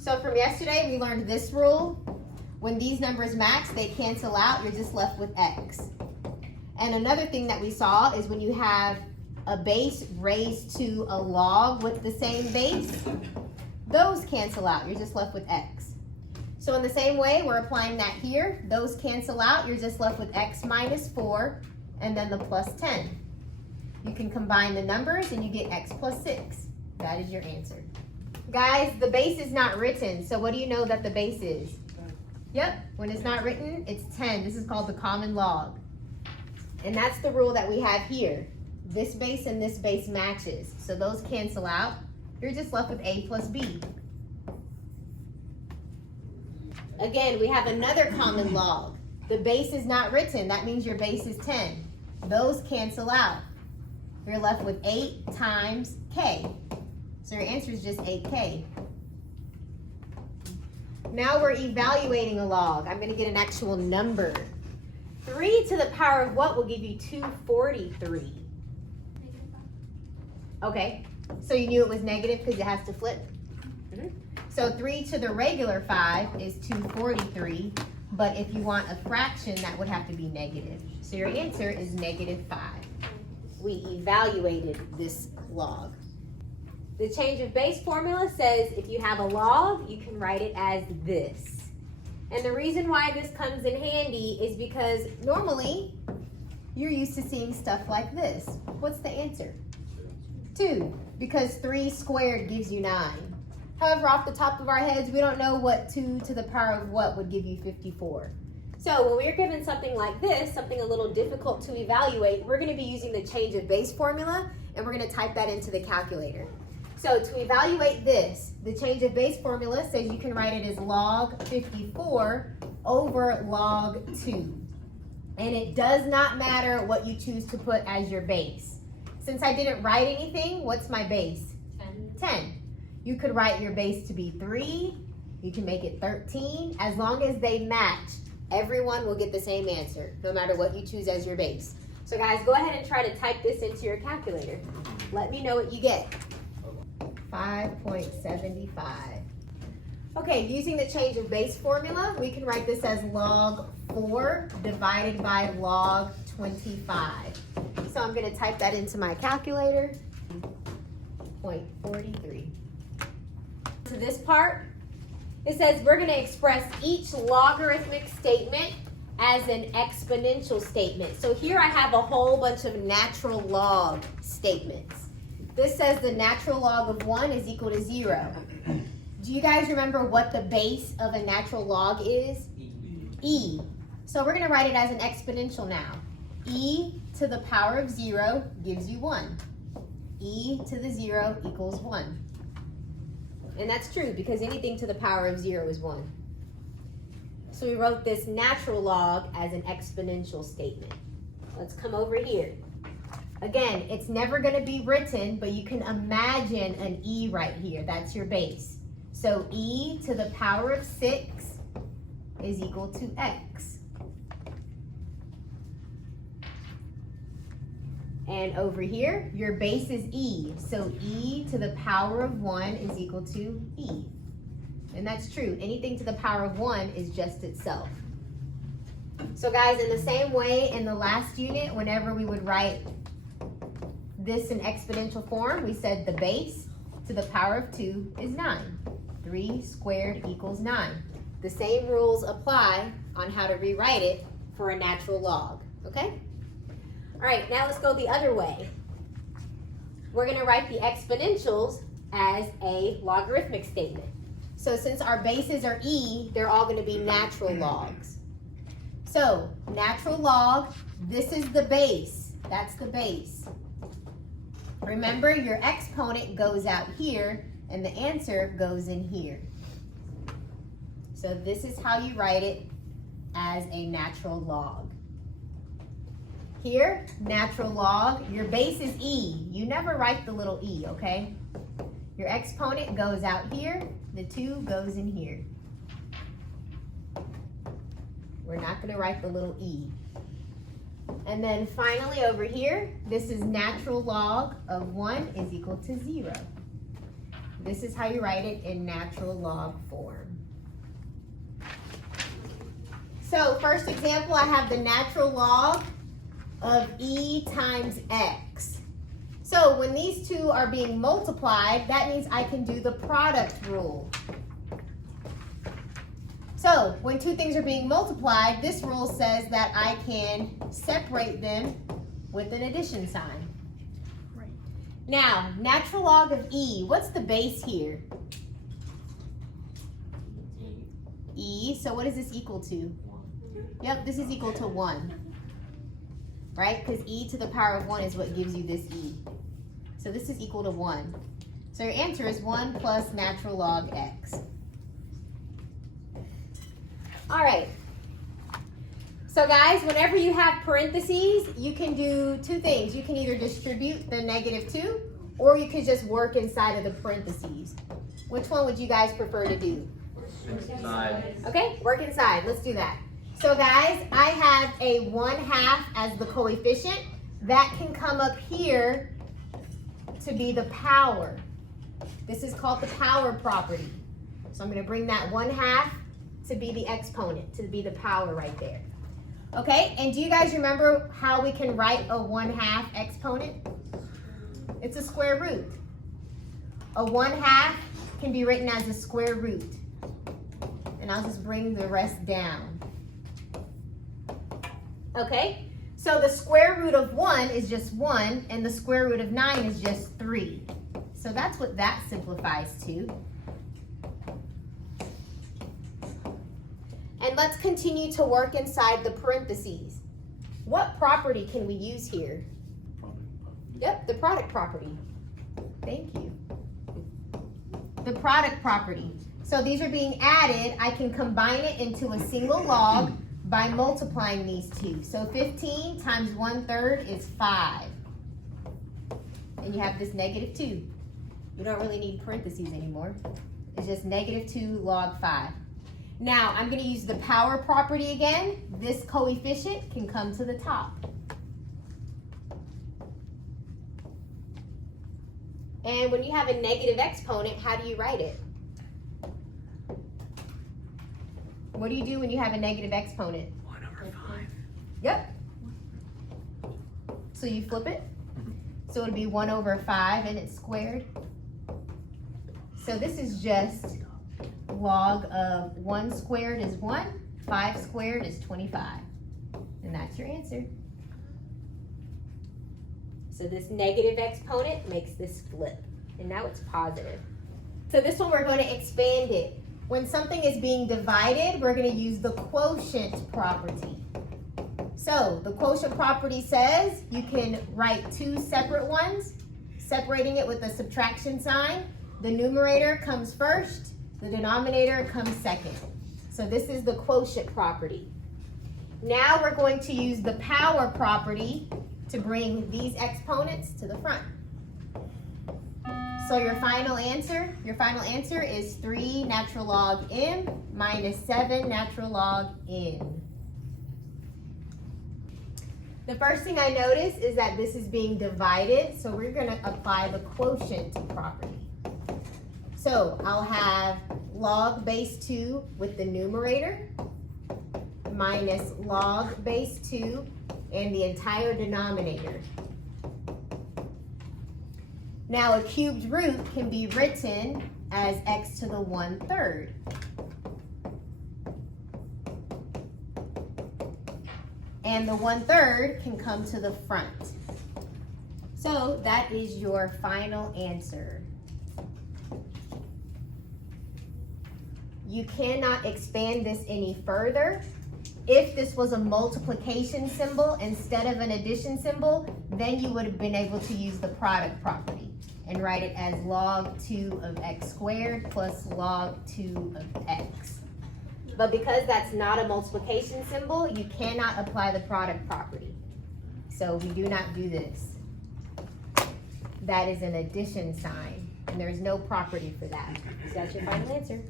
So from yesterday, we learned this rule. When these numbers match, they cancel out. You're just left with x. And another thing that we saw is when you have a base raised to a log with the same base, those cancel out. You're just left with x. So in the same way, we're applying that here. Those cancel out. You're just left with x minus 4 and then the plus 10. You can combine the numbers and you get x plus 6. That is your answer. Guys, the base is not written. So what do you know that the base is? Yep, when it's not written, it's 10. This is called the common log. And that's the rule that we have here. This base and this base matches. So those cancel out. You're just left with a plus b. Again, we have another common log. The base is not written. That means your base is 10. Those cancel out. You're left with 8 times k. So your answer is just 8k. Now we're evaluating a log. I'm going to get an actual number. 3 to the power of what will give you 243? Okay, so you knew it was negative because it has to flip? So 3 to the regular 5 is 243, but if you want a fraction, that would have to be negative. So your answer is negative 5. We evaluated this log. The change of base formula says if you have a log, you can write it as this. And the reason why this comes in handy is because normally you're used to seeing stuff like this. What's the answer? 2, because 3 squared gives you 9. However, off the top of our heads, we don't know what 2 to the power of what would give you 54. So when we're given something like this, something a little difficult to evaluate, we're going to be using the change of base formula, and we're going to type that into the calculator. So to evaluate this, the change of base formula says you can write it as log 54 over log 2. And it does not matter what you choose to put as your base. Since I didn't write anything, what's my base? 10. You could write your base to be 3. You can make it 13. As long as they match, everyone will get the same answer, no matter what you choose as your base. So guys, go ahead and try to type this into your calculator. Let me know what you get. 5.75. Okay, using the change of base formula, we can write this as log 4 divided by log 25. So I'm going to type that into my calculator. 0.43. To this part, it says we're going to express each logarithmic statement as an exponential statement. So here I have a whole bunch of natural log statements. This says the natural log of 1 is equal to 0. Do you guys remember what the base of a natural log is? E. So we're going to write it as an exponential now. E to the power of 0 gives you 1. E to the 0 equals 1. And that's true because anything to the power of 0 is 1. So we wrote this natural log as an exponential statement. Let's come over here. Again, it's never going to be written, but you can imagine an E right here. That's your base. So E to the power of 6 is equal to X. And over here, your base is E. So E to the power of 1 is equal to E. And that's true. Anything to the power of 1 is just itself. So guys, in the same way in the last unit, whenever we would write this in exponential form, we said the base to the power of 2 is 9. 3 squared equals 9. The same rules apply on how to rewrite it for a natural log, okay? All right, now let's go the other way. We're going to write the exponentials as a logarithmic statement. So since our bases are E, they're all going to be natural logs. So natural log, this is the base. That's the base. Remember, your exponent goes out here, and the answer goes in here. So this is how you write it as a natural log. Here, natural log, your base is E. You never write the little e, okay? Your exponent goes out here, the 2 goes in here. We're not going to write the little e. And then finally over here, this is natural log of 1 is equal to 0. This is how you write it in natural log form. So first example, I have the natural log of e times x. So when these two are being multiplied, that means I can do the product rule. So when two things are being multiplied, this rule says that I can separate them with an addition sign. Right. Now, natural log of e, what's the base here? E, so what is this equal to? Yep, this is equal to 1. Right, because e to the power of 1 is what gives you this e. So this is equal to 1. So your answer is 1 plus natural log x. All right. So guys, whenever you have parentheses, you can do two things. You can either distribute the -2, or you can just work inside of the parentheses. Which one would you guys prefer to do? Inside. Okay, work inside. Let's do that. So guys, I have a 1/2 as the coefficient. That can come up here to be the power. This is called the power property. So I'm going to bring that 1/2 to be the exponent, to be the power right there. Okay, and do you guys remember how we can write a 1/2 exponent? It's a square root. A 1/2 can be written as a square root. And I'll just bring the rest down. Okay, so the square root of 1 is just 1, and the square root of 9 is just 3. So that's what that simplifies to. And let's continue to work inside the parentheses. What property can we use here? Yep, the product property. Thank you. The product property. So these are being added. I can combine it into a single log by multiplying these two. So 15 times 1/3 is 5. And you have this -2. You don't really need parentheses anymore. It's just -2 log 5. Now I'm going to use the power property again. This coefficient can come to the top. And when you have a negative exponent, how do you write it? What do you do when you have a negative exponent? 1/5. Yep. So you flip it. So it'll be 1/5 and it's squared. So this is just log of 1 squared is 1, 5 squared is 25. And that's your answer. So this negative exponent makes this flip. And now it's positive. So this one we're going to expand it. When something is being divided, we're going to use the quotient property. So the quotient property says you can write two separate ones, separating it with a subtraction sign. The numerator comes first, the denominator comes second. So this is the quotient property. Now we're going to use the power property to bring these exponents to the front. So your final answer is 3 natural log m minus 7 natural log n. The first thing I notice is that this is being divided, so we're going to apply the quotient property. So I'll have log base 2 with the numerator minus log base 2 and the entire denominator. Now a cubed root can be written as x to the 1/3. And the 1/3 can come to the front. So that is your final answer. You cannot expand this any further. If this was a multiplication symbol instead of an addition symbol, then you would have been able to use the product property and write it as log 2 of x squared plus log 2 of x. But because that's not a multiplication symbol, you cannot apply the product property. So we do not do this. That is an addition sign, and there's no property for that. So that's your final answer.